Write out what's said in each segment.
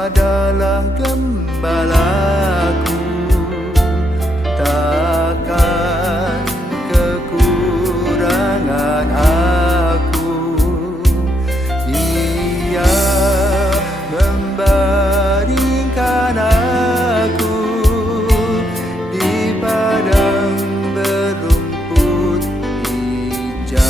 adalah gembalaku, takkan kekurangan aku. Dia membaringkan aku di padang berumput hijau.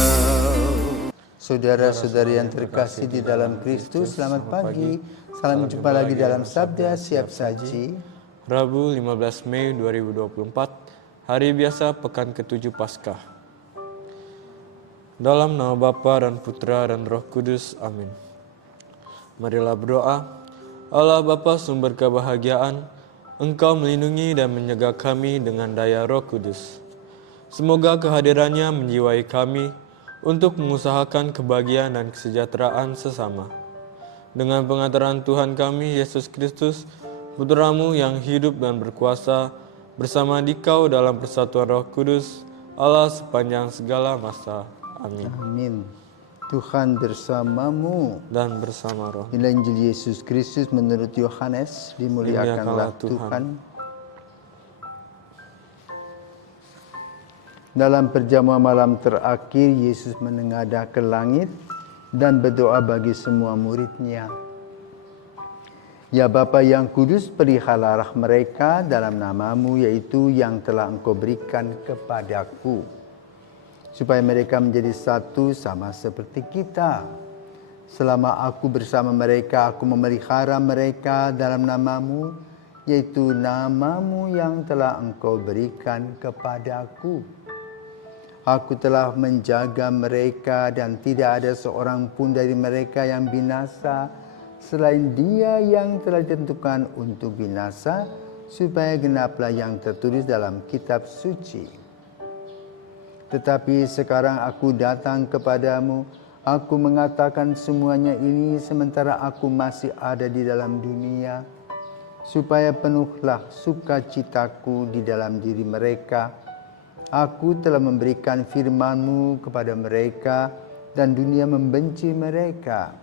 Saudara-saudari yang terkasih di dalam Kristus, selamat pagi. Salam jumpa lagi dalam Sabda Siap Saji. Rabu 15 Mei 2024, hari biasa pekan ke-7 Paskah. Dalam nama Bapa dan Putra dan Roh Kudus, amin. Marilah berdoa. Allah Bapa sumber kebahagiaan, Engkau melindungi dan menjaga kami dengan daya Roh Kudus. Semoga kehadirannya menjiwai kami untuk mengusahakan kebahagiaan dan kesejahteraan sesama. Dengan pengantaran Tuhan kami, Yesus Kristus, Putra-Mu yang hidup dan berkuasa, bersama Dikau dalam persatuan Roh Kudus, Allah sepanjang segala masa. Amin. Amin. Tuhan bersamamu Dan bersama roh. Inilah Injil Yesus Kristus menurut Yohanes. Dimuliakanlah Tuhan. Dalam perjamuan malam terakhir, Yesus menengadah ke langit dan berdoa bagi semua murid-Nya. Ya Bapa yang kudus, peliharalah mereka dalam nama-Mu, yaitu yang telah Engkau berikan kepadaku, supaya mereka menjadi satu sama seperti kita. Selama aku bersama mereka, aku memelihara mereka dalam nama-Mu, yaitu nama-Mu yang telah Engkau berikan kepadaku. Aku telah menjaga mereka dan tidak ada seorang pun dari mereka yang binasa selain dia yang telah ditentukan untuk binasa, supaya genaplah yang tertulis dalam kitab suci. Tetapi sekarang aku datang kepadamu, aku mengatakan semuanya ini sementara aku masih ada di dalam dunia, supaya penuhlah sukacitaku di dalam diri mereka. Aku telah memberikan firman-Mu kepada mereka, dan dunia membenci mereka,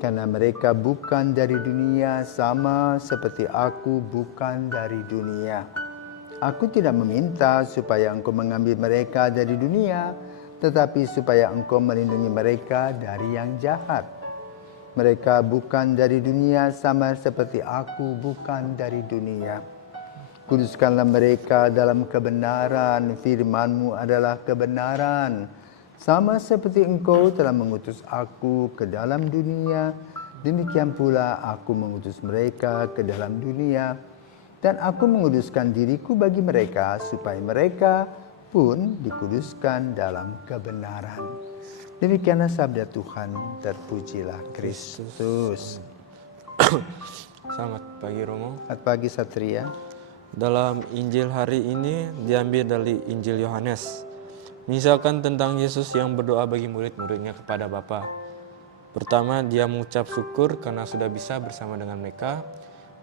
karena mereka bukan dari dunia, sama seperti aku bukan dari dunia. Aku tidak meminta supaya Engkau mengambil mereka dari dunia, tetapi supaya Engkau melindungi mereka dari yang jahat. Mereka bukan dari dunia, sama seperti aku bukan dari dunia. Kuduskanlah mereka dalam kebenaran, firman-Mu adalah kebenaran. Sama seperti Engkau telah mengutus aku ke dalam dunia, demikian pula aku mengutus mereka ke dalam dunia. Dan aku menguduskan diriku bagi mereka, supaya mereka pun dikuduskan dalam kebenaran. Demikianlah sabda Tuhan, terpujilah Kristus. Selamat pagi Romo. Selamat pagi Satria. Dalam Injil hari ini diambil dari Injil Yohanes. Misalkan tentang Yesus yang berdoa bagi murid-muridnya kepada Bapa. Pertama, dia mengucap syukur karena sudah bisa bersama dengan mereka.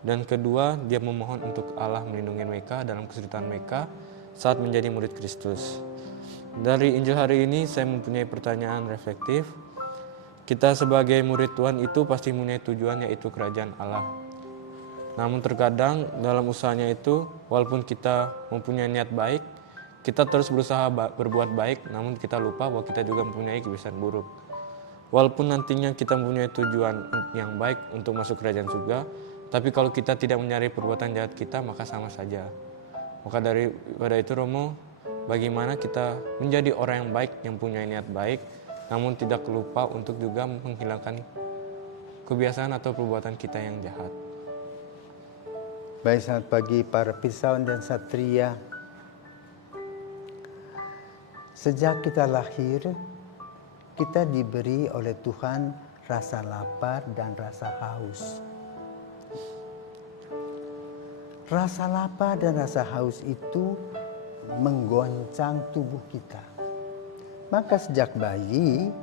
Dan kedua, dia memohon untuk Allah melindungi mereka dalam kesulitan mereka saat menjadi murid Kristus. Dari Injil hari ini saya mempunyai pertanyaan reflektif. Kita sebagai murid Tuhan itu pasti mempunyai tujuan, yaitu kerajaan Allah. Namun terkadang dalam usahanya itu, walaupun kita mempunyai niat baik, kita terus berusaha berbuat baik, namun kita lupa bahwa kita juga mempunyai kebiasaan buruk. Walaupun nantinya kita mempunyai tujuan yang baik untuk masuk kerajaan surga, tapi kalau kita tidak menyadari perbuatan jahat kita, maka sama saja. Maka daripada itu Romo, bagaimana kita menjadi orang yang baik, yang punya niat baik, namun tidak lupa untuk juga menghilangkan kebiasaan atau perbuatan kita yang jahat. Baik, selamat pagi para pilsawan dan satria. Sejak kita lahir, kita diberi oleh Tuhan rasa lapar dan rasa haus. Rasa lapar dan rasa haus itu menggoncang tubuh kita. Maka sejak bayi,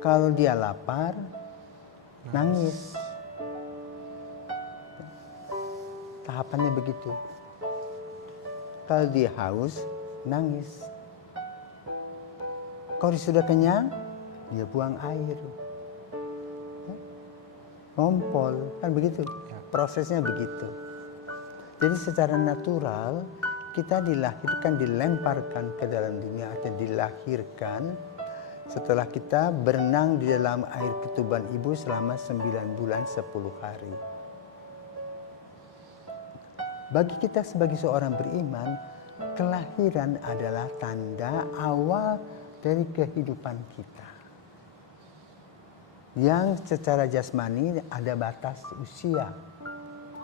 kalau dia lapar, nangis. Tahapannya begitu. Kalau dia haus, nangis. Kalau dia sudah kenyang, dia buang air. Ngompol, kan begitu. Ya. prosesnya begitu. Jadi secara natural kita dilahirkan, dilemparkan ke dalam dunia atau dilahirkan setelah kita berenang di dalam air ketuban ibu selama 9 bulan 10 hari. Bagi kita sebagai seorang beriman, kelahiran adalah tanda awal dari kehidupan kita. Yang secara jasmani ada batas usia.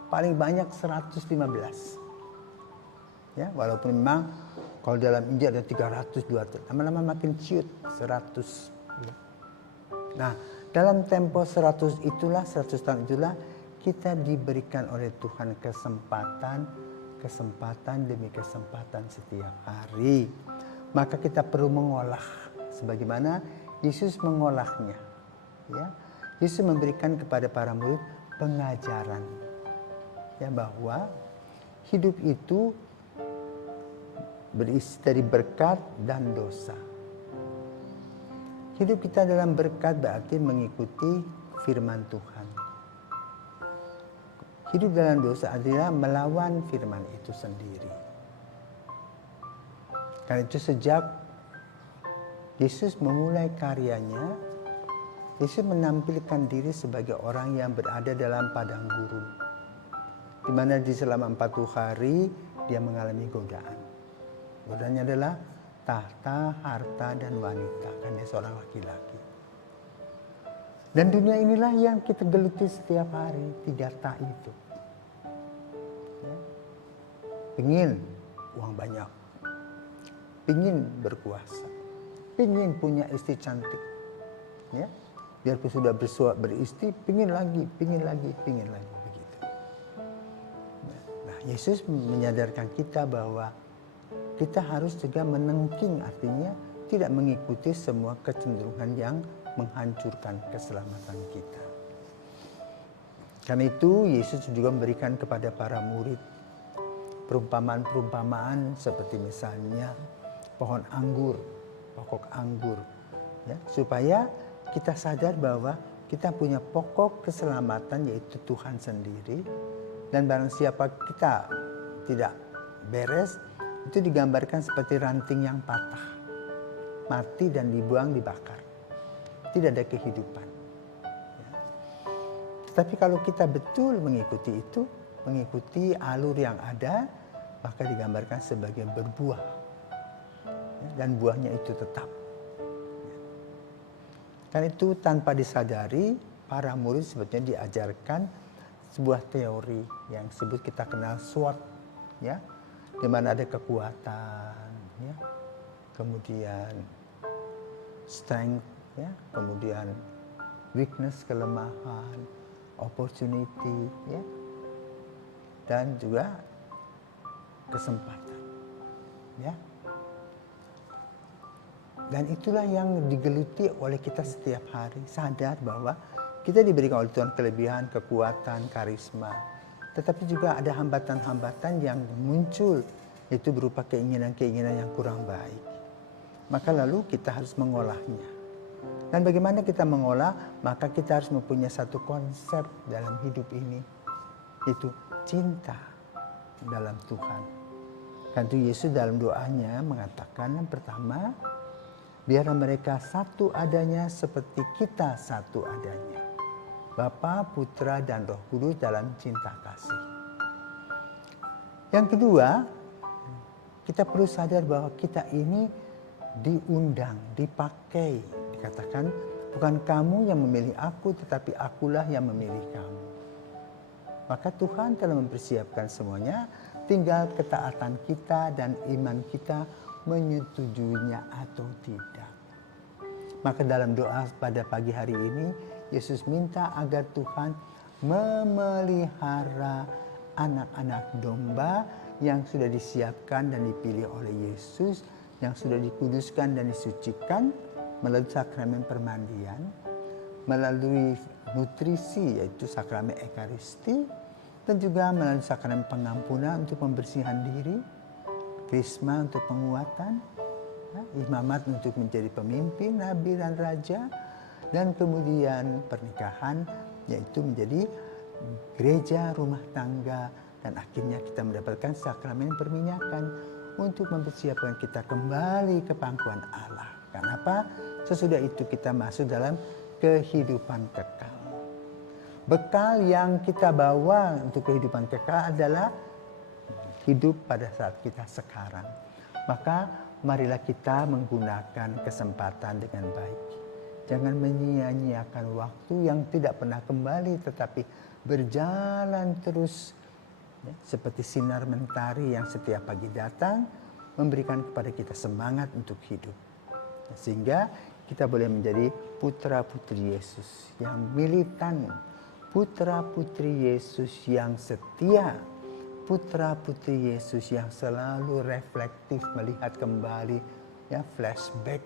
Paling banyak 115. Ya, walaupun memang kalau dalam Injil ada 300, 200, lama-lama makin ciut 100. Nah, dalam tempo 100 tahun itulah kita diberikan oleh Tuhan kesempatan demi kesempatan setiap hari. Maka kita perlu mengolah sebagaimana Yesus mengolahnya. Ya, Yesus memberikan kepada para murid pengajaran, ya, bahwa hidup itu berisi dari berkat dan dosa. Hidup kita dalam berkat berarti mengikuti firman Tuhan. Hidup dalam dosa adalah melawan firman itu sendiri. Karena itu sejak Yesus memulai karyanya, Yesus menampilkan diri sebagai orang yang berada dalam padang gurun, di mana di selama 40 hari dia mengalami godaan. Godaannya adalah tahta, harta, dan wanita, karena dia seorang laki-laki. Dan dunia inilah yang kita geluti setiap hari, 3 tak itu. Ya. Pingin uang banyak, pingin berkuasa, pingin punya istri cantik, ya. Biarpun sudah beristri, pingin lagi begitu. Nah, Yesus menyadarkan kita bahwa kita harus juga menengking, artinya tidak mengikuti semua kecenderungan yang menghancurkan keselamatan kita. Karena itu Yesus juga memberikan kepada para murid perumpamaan-perumpamaan seperti misalnya pokok anggur, ya, supaya kita sadar bahwa kita punya pokok keselamatan yaitu Tuhan sendiri, dan barang siapa kita tidak beres, itu digambarkan seperti ranting yang patah, mati dan dibuang, dibakar, tidak ada kehidupan. Ya. Tetapi kalau kita betul mengikuti itu, mengikuti alur yang ada, maka digambarkan sebagai berbuah, ya, dan buahnya itu tetap. Karena itu tanpa disadari, para murid sebetulnya diajarkan sebuah teori yang disebut kita kenal SWOT, ya, di mana ada kekuatan, ya, kemudian strength, ya, kemudian weakness, kelemahan, opportunity, ya, dan juga kesempatan, ya. Dan itulah yang digeluti oleh kita setiap hari, sadar bahwa kita diberikan oleh Tuhan kelebihan, kekuatan, karisma. Tetapi juga ada hambatan-hambatan yang muncul, itu berupa keinginan-keinginan yang kurang baik. Maka lalu kita harus mengolahnya. Dan bagaimana kita mengolah? Maka kita harus mempunyai satu konsep dalam hidup ini, yaitu cinta dalam Tuhan. Karena itu Yesus dalam doanya mengatakan yang pertama, biarlah mereka satu adanya seperti kita satu adanya. Bapa, Putra, dan Roh Kudus dalam cinta kasih. Yang kedua, kita perlu sadar bahwa kita ini diundang, dipakai. Dikatakan, bukan kamu yang memilih aku, tetapi akulah yang memilih kamu. Maka Tuhan telah mempersiapkan semuanya, tinggal ketaatan kita dan iman kita menyetujuinya atau tidak. Maka dalam doa pada pagi hari ini, Yesus minta agar Tuhan memelihara anak-anak domba yang sudah disiapkan dan dipilih oleh Yesus, yang sudah dikuduskan dan disucikan melalui sakramen permandian, melalui nutrisi yaitu sakramen Ekaristi, dan juga melalui sakramen pengampunan untuk pembersihan diri, krisma untuk penguatan, imamat untuk menjadi pemimpin, nabi dan raja, dan kemudian pernikahan yaitu menjadi gereja, rumah tangga, dan akhirnya kita mendapatkan sakramen perminyakan untuk mempersiapkan kita kembali ke pangkuan Allah. Kenapa? Sesudah itu kita masuk dalam kehidupan kekal. Bekal yang kita bawa untuk kehidupan kekal adalah hidup pada saat kita sekarang. Maka marilah kita menggunakan kesempatan dengan baik. Jangan menyia-nyiakan waktu yang tidak pernah kembali tetapi berjalan terus. Ya, seperti sinar mentari yang setiap pagi datang memberikan kepada kita semangat untuk hidup. Sehingga kita boleh menjadi putra-putri Yesus yang militan, putra-putri Yesus yang setia, putra-putri Yesus yang selalu reflektif melihat kembali, ya, flashback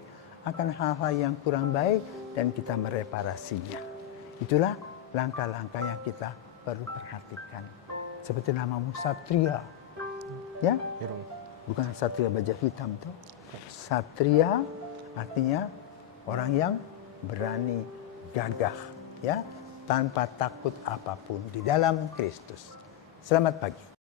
akan hal-hal yang kurang baik dan kita mereparasinya. Itulah langkah-langkah yang kita perlu perhatikan. Seperti namamu Satria, ya, bukan Satria baja hitam tuh. Satria artinya orang yang berani, gagah, ya, tanpa takut apapun di dalam Kristus. Selamat pagi.